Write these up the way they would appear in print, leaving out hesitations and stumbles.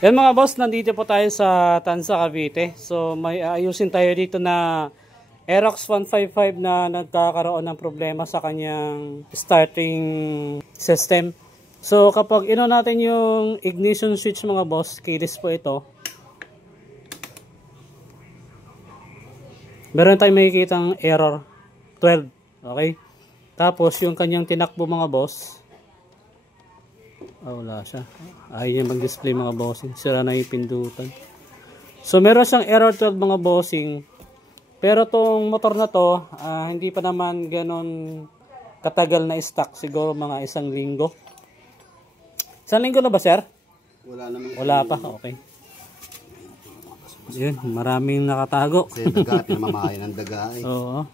Yan mga boss, nandito po tayo sa Tanza, Cavite. So may ayusin tayo dito na Aerox 155 na nagkakaroon ng problema sa kanyang starting system. So kapag ino natin yung ignition switch mga boss, keyless po ito. Meron tayong makikitang error 12. Okay? Tapos yung kanyang tinakbo mga boss, wala siya. Ayaw niya mag-display mga bossing. Sira na yung pindutan. So meron siyang error 12 mga bossing. Pero tong motor na to, hindi pa naman ganon katagal na stock. Siguro mga 1 linggo. 1 linggo na ba, sir? Wala naman. Wala pa, okay. Yun, maraming nakatago. Kasi daga, pinamamahay ng daga eh. Oo.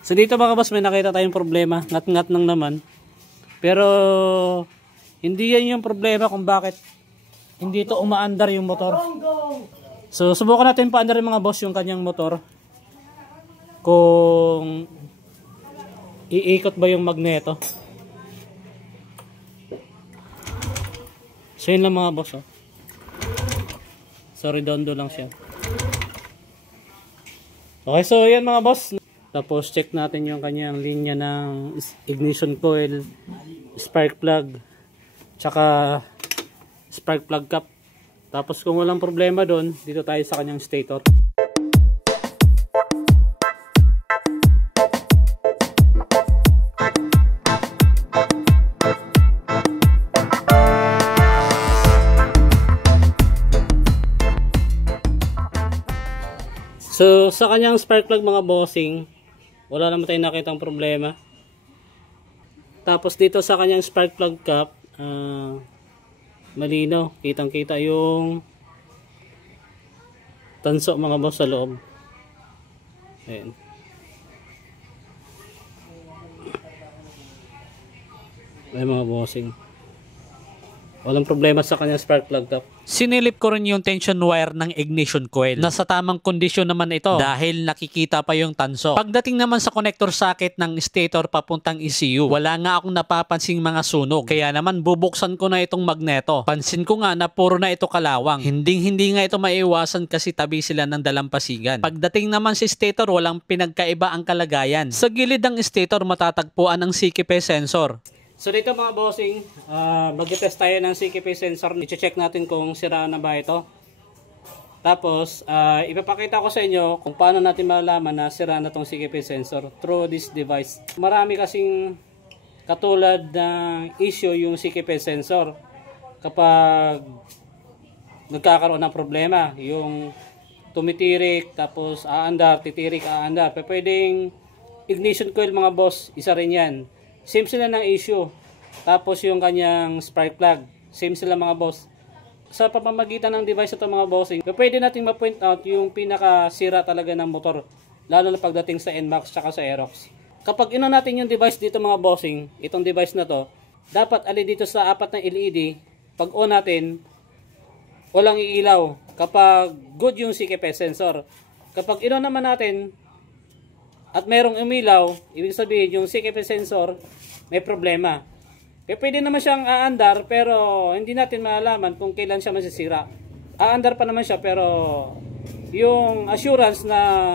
So dito mga boss, may nakita tayong problema. Ngat-ngat lang naman. Pero hindi yan yung problema kung bakit hindi ito umaandar yung motor. So subukan natin paandarin mga boss yung kanyang motor. Kung iikot ba yung magneto. So yun lang mga boss. Oh. So redondo lang siya. Okay, so yan mga boss. Tapos check natin yung kanyang linya ng ignition coil, spark plug, tsaka spark plug cap. Tapos kung walang problema doon, dito tayo sa kanyang stator. So sa kanyang spark plug mga bossing, wala naman tayong nakitang problema. Tapos dito sa kanyang spark plug cap, malinaw, kitang kita yung tanso mga boss sa loob. Ayan. Ay mga bossing, walang problema sa kanyang spark plug cap. Sinilip ko rin yung tension wire ng ignition coil. Nasa tamang kondisyon naman ito dahil nakikita pa yung tanso. Pagdating naman sa connector socket ng stator papuntang ECU, wala nga akong napapansing mga sunog. Kaya naman bubuksan ko na itong magneto. Pansin ko nga na puro na ito kalawang. Hindi nga ito maiiwasan kasi tabi sila ng dalampasigan. Pagdating naman sa stator, walang pinagkaiba ang kalagayan. Sa gilid ng stator matatagpuan ang CKP sensor. So dito mga bossing, mag-test tayo ng CKP sensor. I-check natin kung sira na ba ito. Tapos, ipapakita ko sa inyo kung paano natin malalaman na sira na itong CKP sensor through this device. Marami kasing katulad ng issue yung CKP sensor kapag nagkakaroon ng problema. Yung tumitirik, tapos aandar, titirik, aandar. Pwedeng ignition coil mga boss, isa rin yan. Same sila ng issue. Tapos yung kanyang spark plug, same sila mga boss. Sa pamamagitan ng device ito mga bossing, pwede nating ma-point out yung pinakasira talaga ng motor, lalo na pagdating sa NMAX tsaka sa Aerox. Kapag ino natin yung device dito mga bossing, itong device na to, dapat alin dito sa 4 na LED, pag on natin, walang iilaw kapag good yung CKP sensor. Kapag ino naman natin at merong umilaw, ibig sabihin yung CKP sensor may problema. Pwede naman siyang aandar pero hindi natin malalaman kung kailan siya masisira. Aandar pa naman siya pero yung assurance na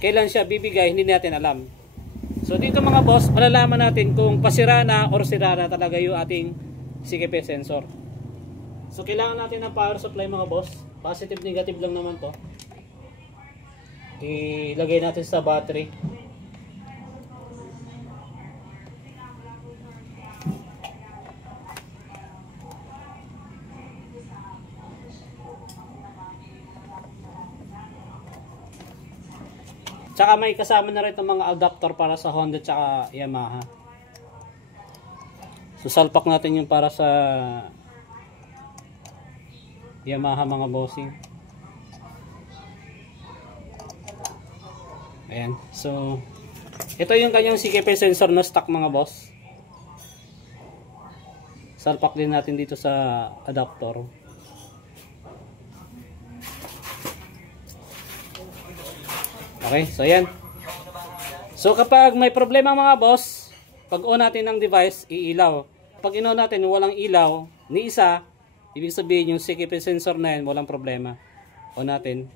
kailan siya bibigay hindi natin alam. So dito mga boss, malalaman natin kung pasira na or sira na talaga yung ating CKP sensor. So kailangan natin ng power supply mga boss. Positive negative lang naman to. Ilagay natin sa battery. Tsaka may kasama na rin itong mga adapter para sa Honda tsaka Yamaha. So salpak natin yung para sa Yamaha mga bossing. Ayan. So ito yung kanyang CKP sensor na stock mga boss. Salpak din natin dito sa adapter. Okay, so yan. So kapag may problema mga boss, pag on natin ng device, iilaw. Pag in-on natin walang ilaw, ni isa, Ibig sabihin yung CKP sensor na yan, walang problema. On natin.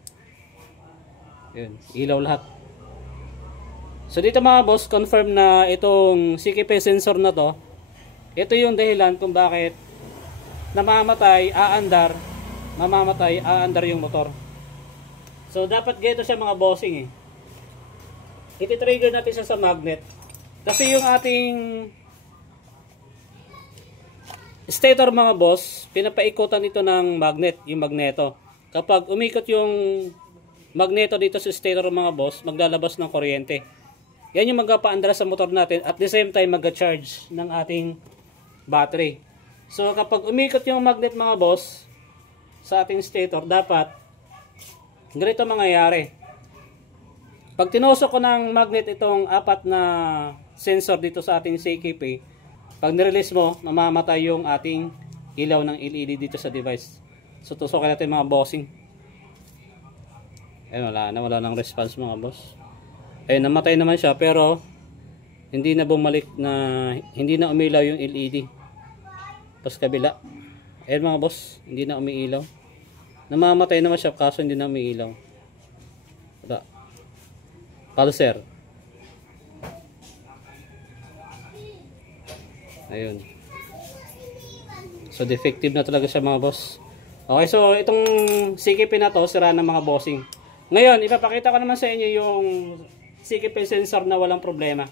Yun, ilaw lahat. So dito mga boss, confirm na itong CKP sensor na to, ito yung dahilan kung bakit namamatay, aandar yung motor. So dapat ganito siya mga bossing eh. Iti-trigger natin siya sa magnet. Kasi yung ating stator mga boss, pinapaikutan ito ng magnet, yung magneto. Kapag umikot yung magneto dito sa stator mga boss, maglalabas ng kuryente. Yan yung magpapaandar sa motor natin at the same time mag-charge ng ating battery. So kapag umikot yung magnet mga boss sa ating stator, dapat ganito mangyayari. Pag tinusok ko ng magnet itong apat na sensor dito sa ating CKP, pag nirelease mo, mamamatay yung ating ilaw ng LED dito sa device. So tusokin natin mga bossing. Wala ng response mga boss. Namatay naman siya pero hindi na bumalik na, hindi na umilaw yung LED. Tapos kabila. Mga boss, hindi na umiilaw. Namamatay naman siya kaso hindi na umiilaw. Wala. Pulser. Ayun. So defective na talaga siya mga boss. Okay, so itong CKP na to, sira ng mga bossing. Ngayon, ipapakita ko naman sa inyo yung CKP sensor na walang problema.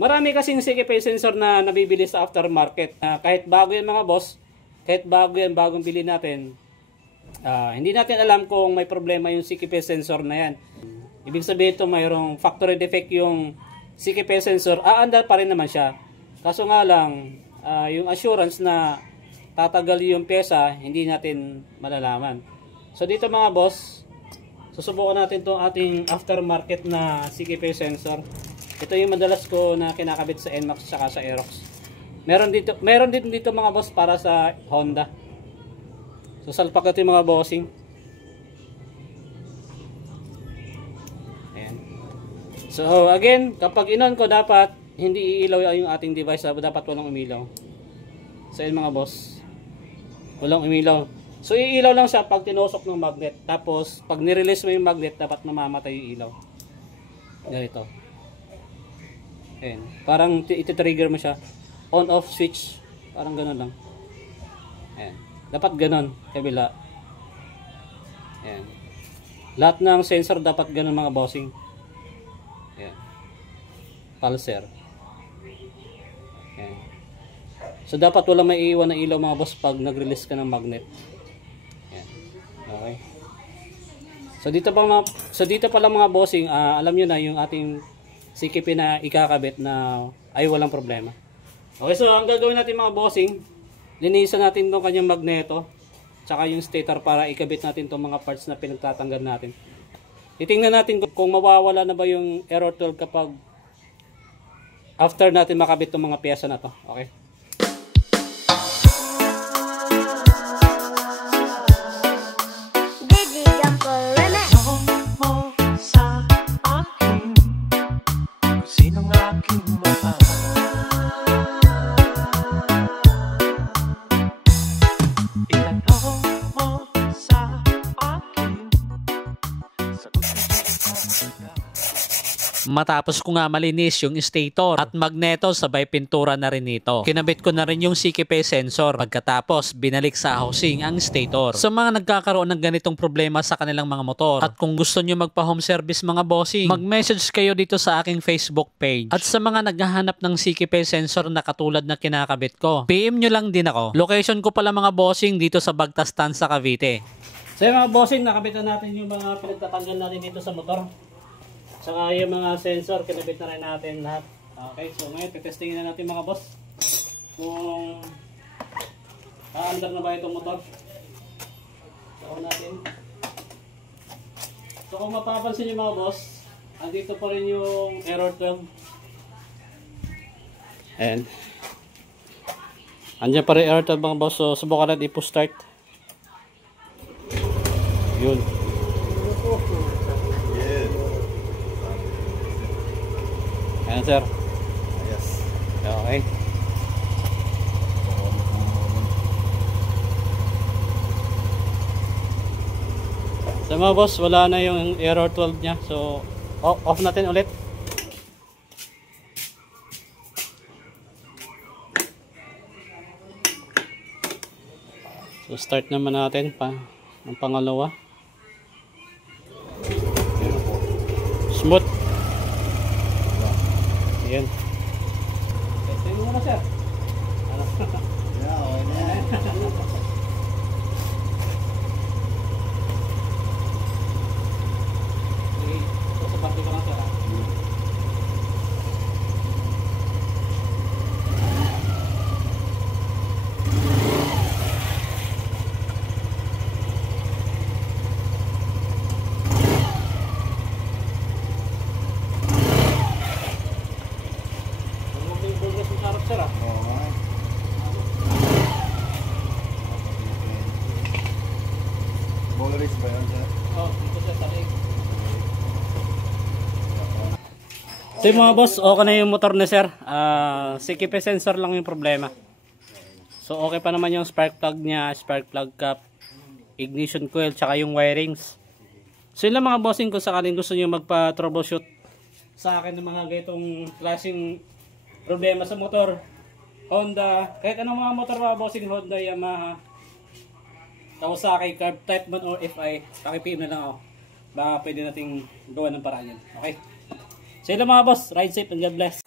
Marami kasing CKP sensor na nabibili sa aftermarket. Kahit bago yan mga boss, kahit bago yan, bagong bili natin, hindi natin alam kung may problema yung CKP sensor na yan. Ibig sabihin ito, mayroong factory defect yung CKP sensor, aandar pa rin naman siya. Kaso nga lang, yung assurance na tatagal yung pyesa, hindi natin malalaman. So dito mga boss, susubukan natin itong ating aftermarket na CKP sensor. Ito yung madalas ko na kinakabit sa NMAX saka sa Aerox. Meron din dito mga boss para sa Honda. So salpak ito yung mga bossing. Ayan. So again, kapag inon ko, dapat hindi iilaw yung ating device, dapat walang umilaw. So yun mga boss, walang umilaw. So iilaw lang siya pag tinusok ng magnet. Tapos pag nirelease mo yung magnet, dapat mamamatay yung ilaw. Ganito. Ayan. Parang iti-trigger mo siya. On off switch. Parang gano'n lang. Ayan. Dapat gano'n. Kabila. Ayan. Lahat ng sensor dapat gano'n mga bossing. Ayan. Pulser. Ayan. So dapat wala may iiwan na ilaw mga boss pag nag-release ka ng magnet. Ayan. Okay. So dito pala mga bossing, alam nyo na yung ating CKP na ikakabit na ay walang problema. Okay, so ang gagawin natin mga bossing, linisan natin itong kanyang magneto tsaka yung stator para ikabit natin itong mga parts na pinagtatanggal natin. Titingnan natin kung mawawala na ba yung error 12 kapag after natin makabit itong mga pyesa na to. Okay. Matapos ko nga malinis yung stator at magneto, sabay pintura na rin ito. Kinabit ko na rin yung CKP sensor. Pagkatapos, binalik sa housing ang stator. Sa mga nagkakaroon ng ganitong problema sa kanilang mga motor at kung gusto nyo magpa-home service mga bossing, mag-message kayo dito sa aking Facebook page. At sa mga naghahanap ng CKP sensor na katulad na kinakabit ko, PM nyo lang din ako. Location ko pala mga bossing dito sa Bagtastan sa Cavite. So yung mga bossing, nakabitan natin yung mga pinagtatanggal natin dito sa motor. Saka yung mga sensor, kinabit na rin natin lahat. Okay, so ngayon, testingin na natin mga boss kung aandar na ba itong motor. So natin. So kung mapapansin nyo mga boss, andito pa rin yung error 12. And andyan pa rin error 12 mga boss. So subukan natin i-push start. Yun. Ayan sir. Yes. Okay. So mga boss, wala na yung error 12 niya. So off natin ulit. So start naman natin ang pangalawa. Smooth. Ayan. Testing mo na, sir. Yeah, okay na yan. Okay. So sa parte ko lang, sir. Bowleries ba yun, sir? So yung mga boss, okay na yung motor ni sir. CKP sensor lang yung problema. So okay pa naman yung spark plug niya, spark plug cap, ignition coil, tsaka yung wirings. So yun lang mga bossing, kung sakaling gusto nyo magpa-troubleshoot sa akin ng mga ganitong klaseng problema sa motor, Honda, kahit anong mga motor mga bossing, Honda, Yamaha, Kawasaki, Carb Type man or FI, paki-PM na lang ako. Baka pwede nating gawa ng paraan yan. Okay? So yun lang mga boss, ride safe and God bless.